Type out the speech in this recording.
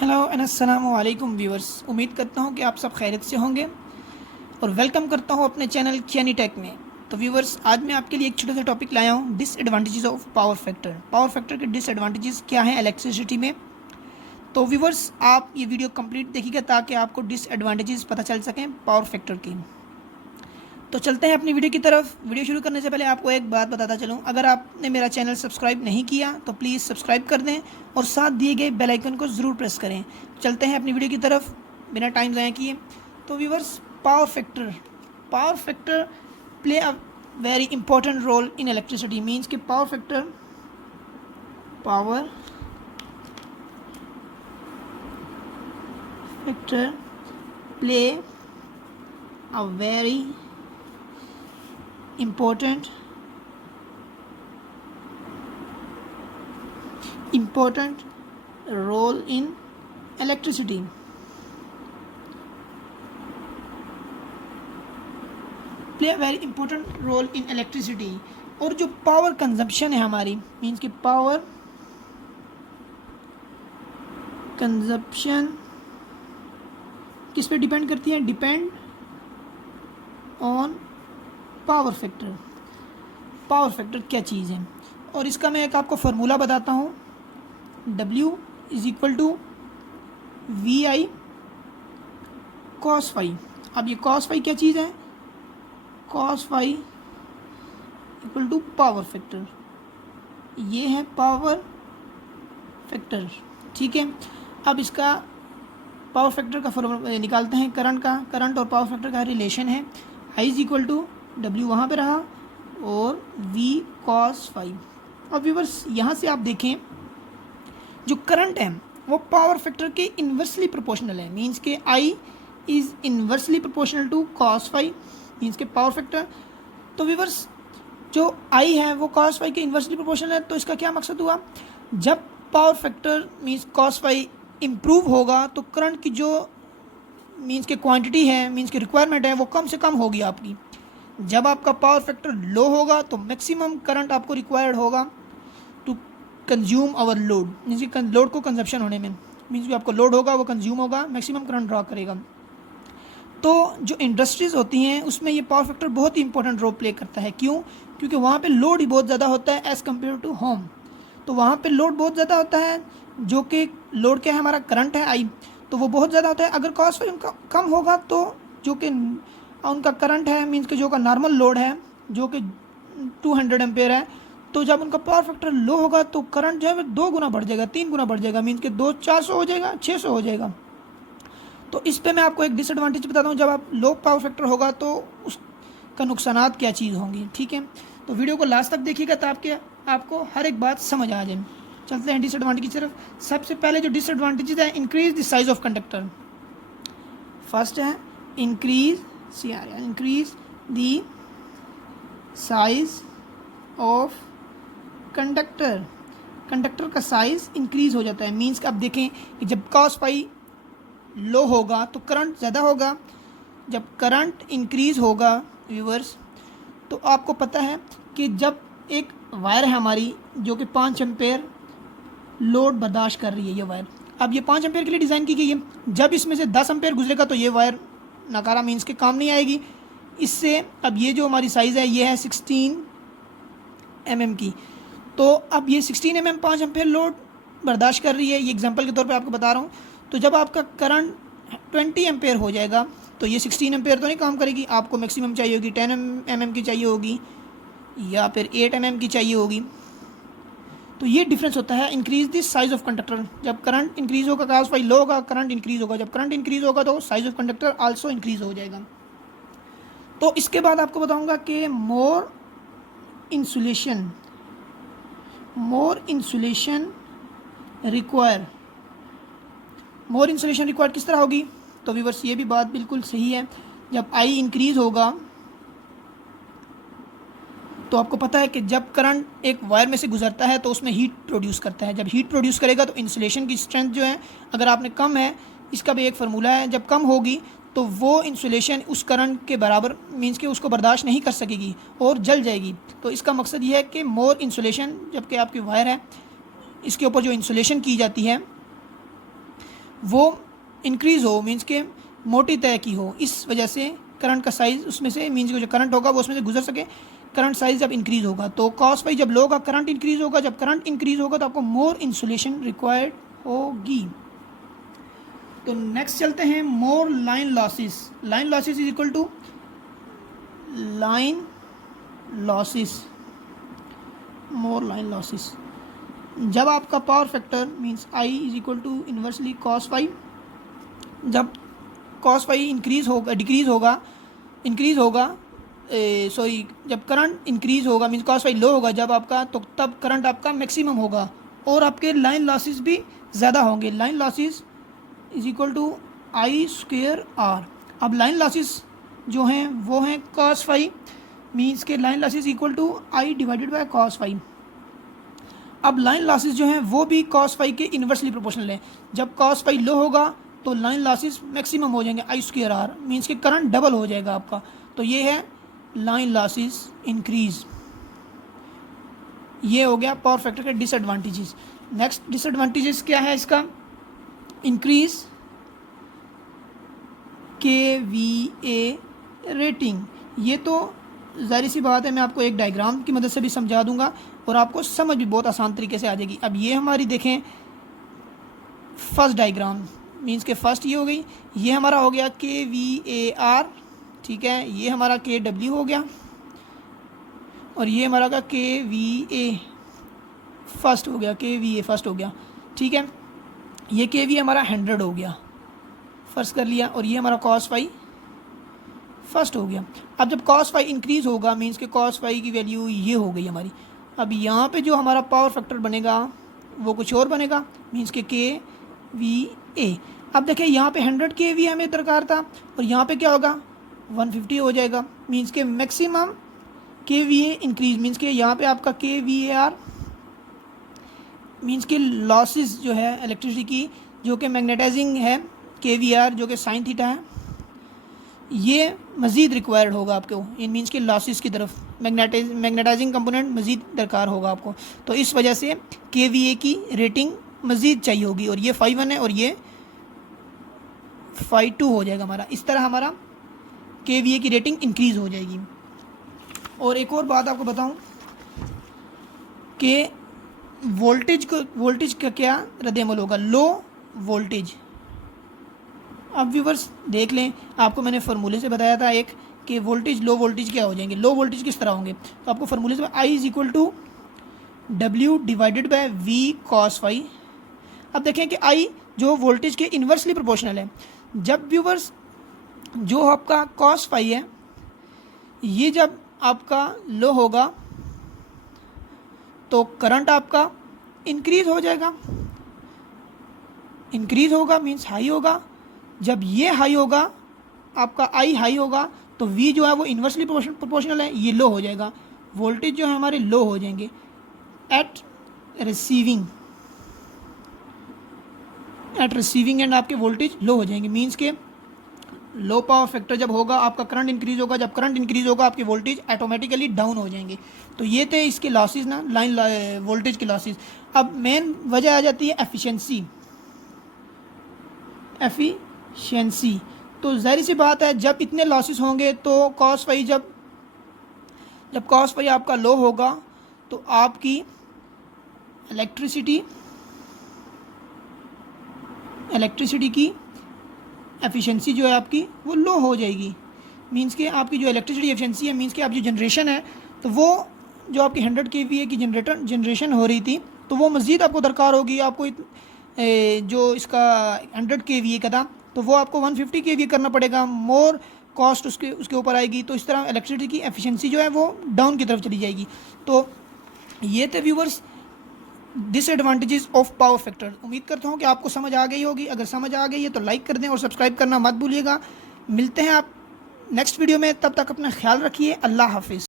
Hello and अस्सलामु अलैकुम viewers. उम्मीद करता हूँ कि आप सब खैरियत से होंगे और वेलकम करता हूँ अपने चैनल कियानी टेक में। तो व्यूअर्स, आज मैं आपके लिए एक छोटा सा टॉपिक लाया हूँ, disadvantages of power factor. Power factor के डिसएडवांटेजेस क्या हैं इलेक्ट्रिसिटी में। तो व्यूअर्स, आप ये वीडियो कंप्लीट देखिएगा ताकि आपको डिसएडवांटेजेस पता चल सकें पावर फैक्टर की। तो चलते हैं अपनी वीडियो की तरफ। वीडियो शुरू करने से पहले आपको एक बात बताता चलूँ, अगर आपने मेरा चैनल सब्सक्राइब नहीं किया तो प्लीज़ सब्सक्राइब कर दें और साथ दिए गए बेल आइकन को ज़रूर प्रेस करें। चलते हैं अपनी वीडियो की तरफ बिना टाइम ज़ाया किए। तो viewers, power factor play a very important role in electricity. Means कि power factor play a very important role in electricity. Play a very important role in electricity. और जो पावर कंजप्शन है हमारी, मीन्स कि power consumption किस पे depend करती है? Depend on power factor. Power factor क्या चीज़ है और इसका मैं एक आपको फार्मूला बताता हूँ। W = VI cos phi. अब ये cos फाई क्या चीज़ है? cos phi = power factor. ये है पावर फैक्टर, ठीक है। अब इसका पावर फैक्टर का फार्मूला निकालते हैं। करंट और पावर फैक्टर का रिलेशन है I = W वहाँ पे रहा और V cos फाई। अब व्यूअर्स, यहाँ से आप देखें जो करंट है वो पावर फैक्टर के इन्वर्सली प्रोपोर्शनल है। मीन्स के I is inversely proportional to cos phi, means के पावर फैक्टर। तो व्यूअर्स, जो I है वो cos फाई के इन्वर्सली प्रोपोर्शनल है। तो इसका क्या मकसद हुआ? जब power factor means cos phi improve होगा तो करंट की जो मीन्स के क्वांटिटी है, मीन्स की रिक्वायरमेंट है, वो कम से कम होगी आपकी। जब आपका पावर फैक्टर लो होगा तो मैक्सिमम करंट आपको रिक्वायर्ड होगा to consume our load, means कि लोड को कंजप्शन होने में। मीन्स कि आपको लोड होगा वो कंज्यूम होगा, मैक्सिमम करंट ड्रॉ करेगा। तो जो इंडस्ट्रीज़ होती हैं उसमें ये पावर फैक्टर बहुत ही इंपॉर्टेंट रोल प्ले करता है। क्यों? क्योंकि वहाँ पे लोड ही बहुत ज़्यादा होता है एज़ कम्पेयर टू होम। तो वहाँ पे लोड बहुत ज़्यादा होता है, जो कि लोड क्या है? हमारा करंट है I, तो वो बहुत ज़्यादा होता है। अगर कॉस्ट फाई उनका कम होगा तो जो कि उनका करंट है, मीन्स कि जो का नॉर्मल लोड है जो कि 200 एम्पेयर है, तो जब उनका पावर फैक्टर लो होगा तो करंट जो है वो 2 गुना बढ़ जाएगा, 3 गुना बढ़ जाएगा। मीन्स कि 400 हो जाएगा, 600 हो जाएगा। तो इस पे मैं आपको एक डिसएडवांटेज बताता हूँ। जब आप लो पावर फैक्टर होगा तो उसका नुकसानात क्या चीज़ होंगी, ठीक है। तो वीडियो को लास्ट तक देखिएगा ताकि आपको हर एक बात समझ आ जाए। चलते हैं डिसएडवांटेज की तरफ। सबसे पहले जो डिसएडवांटेज है, increase the size of conductor. First है increase the size of conductor. Conductor का साइज इंक्रीज हो जाता है। मीन्स अब देखें कि जब cos फाई लो होगा तो करंट ज़्यादा होगा। जब करंट इंक्रीज होगा व्यूअर्स, तो आपको पता है कि जब एक वायर है हमारी जो कि 5 एम्पेयर लोड बर्दाश्त कर रही है, ये वायर अब ये 5 एम्पेयर के लिए डिज़ाइन की गई है। जब इसमें से 10 एम्पेयर गुजरेगा तो ये वायर नकारा, मीन्स के काम नहीं आएगी। इससे अब ये जो हमारी साइज़ है ये है 16 mm की। तो अब ये 16 mm 5 एम्पेयर लोड बर्दाश्त कर रही है, ये एग्जांपल के तौर पे आपको बता रहा हूँ। तो जब आपका करंट 20 एम्पेयर हो जाएगा तो ये 16 एम्पेयर तो नहीं काम करेगी, आपको मैक्सिमम चाहिए होगी 10 mm की चाहिए होगी या फिर 8 mm की चाहिए होगी। तो ये डिफरेंस होता है increase the size of conductor. जब करंट इंक्रीज होगा cos फाई लो होगा, करंट इंक्रीज होगा। जब करंट इंक्रीज होगा तो size of conductor also increase हो जाएगा। तो इसके बाद आपको बताऊंगा कि मोर इंसुलेशन रिक्वायर किस तरह होगी? तो व्यूअर्स, ये भी बात बिल्कुल सही है। जब I इंक्रीज होगा तो आपको पता है कि जब करंट एक वायर में से गुजरता है तो उसमें हीट प्रोड्यूस करता है। जब हीट प्रोड्यूस करेगा तो इंसुलेशन की स्ट्रेंथ जो है, अगर आपने कम है, इसका भी एक फार्मूला है, जब कम होगी तो वो इंसुलेशन उस करंट के बराबर, मींस कि उसको बर्दाश्त नहीं कर सकेगी और जल जाएगी। तो इसका मकसद ये है कि मोर इंसुलेशन, जबकि आपकी वायर है इसके ऊपर जो इंसुलेशन की जाती है वो इंक्रीज़ हो, मीन्स के मोटी तय की हो, इस वजह से करंट का साइज़ उसमें से, मीन्स जो करंट होगा वो उसमें से गुजर सके, करंट साइज जब इंक्रीज़ होगा। तो कॉस फाई जब लो होगा करंट इंक्रीज़ होगा, जब करंट इंक्रीज़ होगा तो आपको मोर इंसुलेशन रिक्वायर्ड होगी। तो नेक्स्ट चलते हैं more line losses. Line losses is equal to line losses, more line losses. जब आपका power factor means I is equal to inversely cos phi, जब कॉस फाई इंक्रीज़ होगा, डिक्रीज़ होगा, इंक्रीज़ होगा, सॉरी जब करंट इंक्रीज़ होगा means cos phi low होगा जब आपका, तो तब करंट आपका मैक्सिमम होगा और आपके लाइन लॉसेस भी ज़्यादा होंगे। Line losses is equal to I square R. अब लाइन लॉसेस जो हैं वो हैं कॉस फाई, मीन्स के line losses equal to I divided by cos phi. अब लाइन लॉसेस जो हैं वो भी कॉस फाई के इन्वर्सली प्रोपोर्शनल है। जब कॉस फाई लो होगा तो लाइन लॉसेस मैक्सिमम हो जाएंगे आई स्क्वेयर आर, मीन्स के करंट डबल हो जाएगा आपका। तो ये है लाइन लॉसेस इंक्रीज। ये हो गया पावर फैक्टर के डिसएडवांटेजेस। नेक्स्ट डिसएडवांटेजेस क्या है इसका, इंक्रीज KVA रेटिंग। ये तो ज़ाहिर सी बात है, मैं आपको एक डायग्राम की मदद से भी समझा दूंगा और आपको समझ भी बहुत आसान तरीके से आ जाएगी। अब ये हमारी देखें फर्स्ट डायग्राम, मीन्स के फर्स्ट ये हो गई, ये हमारा हो गया KVAR, ठीक है, ये हमारा KW हो गया और ये हमारा का KVA फर्स्ट हो गया, KVA फर्स्ट हो गया, ठीक है। ये KVA हमारा 100 हो गया, फर्स्ट कर लिया, और ये हमारा कॉस फाई फर्स्ट हो गया। अब जब कॉस फाई इंक्रीज़ होगा मीन्स के कॉस फाई की वैल्यू ये हो गई हमारी। अब यहाँ पे जो हमारा पावर फैक्टर बनेगा वो कुछ और बनेगा, मीन्स के KVA। अब देखिए यहाँ पे 100 KVA हमें दरकार था और यहाँ पे क्या होगा 150 हो जाएगा, मीन्स के मैक्सिमम KVA इंक्रीज, मीन्स के यहाँ पे आपका KVAR मीन्स के लॉसेस जो है इलेक्ट्रिसिटी की, जो कि मैग्नेटाइजिंग है, KVR जो कि साइन थीटा है, ये मज़ीद रिक्वायर्ड होगा आपको, इन मीन्स के लॉसेस की तरफ मैग्नेटाइजिंग कंपोनेंट मज़ीद दरकार होगा आपको। तो इस वजह से KVA की रेटिंग मज़ीद चाहिए होगी और ये फाई 1 है और ये फाई 2 हो जाएगा हमारा। इस तरह हमारा KVA की रेटिंग इंक्रीज़ हो जाएगी। और एक और बात आपको बताऊं कि वोल्टेज का क्या रद्द-ए-अमल होगा, लो वोल्टेज। अब व्यूवर्स देख लें, आपको मैंने फार्मूले से बताया था एक कि वोल्टेज लो वोल्टेज क्या हो जाएंगे, लो वोल्टेज किस तरह होंगे। तो आपको फार्मूले से I is equal to W divided by V cos phi. अब देखें कि I जो वोल्टेज के इन्वर्सली प्रोपोर्शनल है। जब व्यूवर्स जो आपका कॉस फाई है ये जब आपका लो होगा तो करंट आपका इंक्रीज हो जाएगा, इंक्रीज होगा मीन्स हाई होगा। जब ये हाई होगा आपका आई हाई होगा तो V जो है वो इन्वर्सली प्रोपोर्शनल है, ये लो हो जाएगा, वोल्टेज जो है हमारे लो हो जाएंगे एट रिसीविंग एंड आपके वोल्टेज लो हो जाएंगे, मीन्स के लो पावर फैक्टर जब होगा आपका करंट इंक्रीज होगा, जब करंट इंक्रीज होगा आपके वोल्टेज ऑटोमेटिकली डाउन हो जाएंगे। तो ये थे इसके लॉसेस ना, लाइन वोल्टेज के लॉसेस। अब मेन वजह आ जाती है एफिशिएंसी। तो ज़ाहिर सी बात है जब इतने लॉसेस होंगे तो कॉस फाई जब कॉस फाई आपका लो होगा तो आपकी इलेक्ट्रिसिटी की एफिशिएंसी जो है आपकी वो लो हो जाएगी, मीन्स के आपकी जो इलेक्ट्रिसिटी एफिशिएंसी है, मीन्स के आप जो जनरेशन है तो वो जो आपकी 100 KVA की जनरेशन हो रही थी तो वो मज़ीद आपको दरकार होगी। आपको जो इसका 100 KVA का था तो वो आपको 150 KVA करना पड़ेगा, मोर कॉस्ट उसके ऊपर आएगी। तो इस तरह इलेक्ट्रिसिटी की एफिशिएंसी जो है वो डाउन की तरफ चली जाएगी। तो ये थे viewers disadvantages of power factor. उम्मीद करता हूँ कि आपको समझ आ गई होगी। अगर समझ आ गई है तो लाइक कर दें और सब्सक्राइब करना मत भूलिएगा। मिलते हैं आप नेक्स्ट वीडियो में, तब तक अपना ख्याल रखिए। अल्लाह हाफिज़।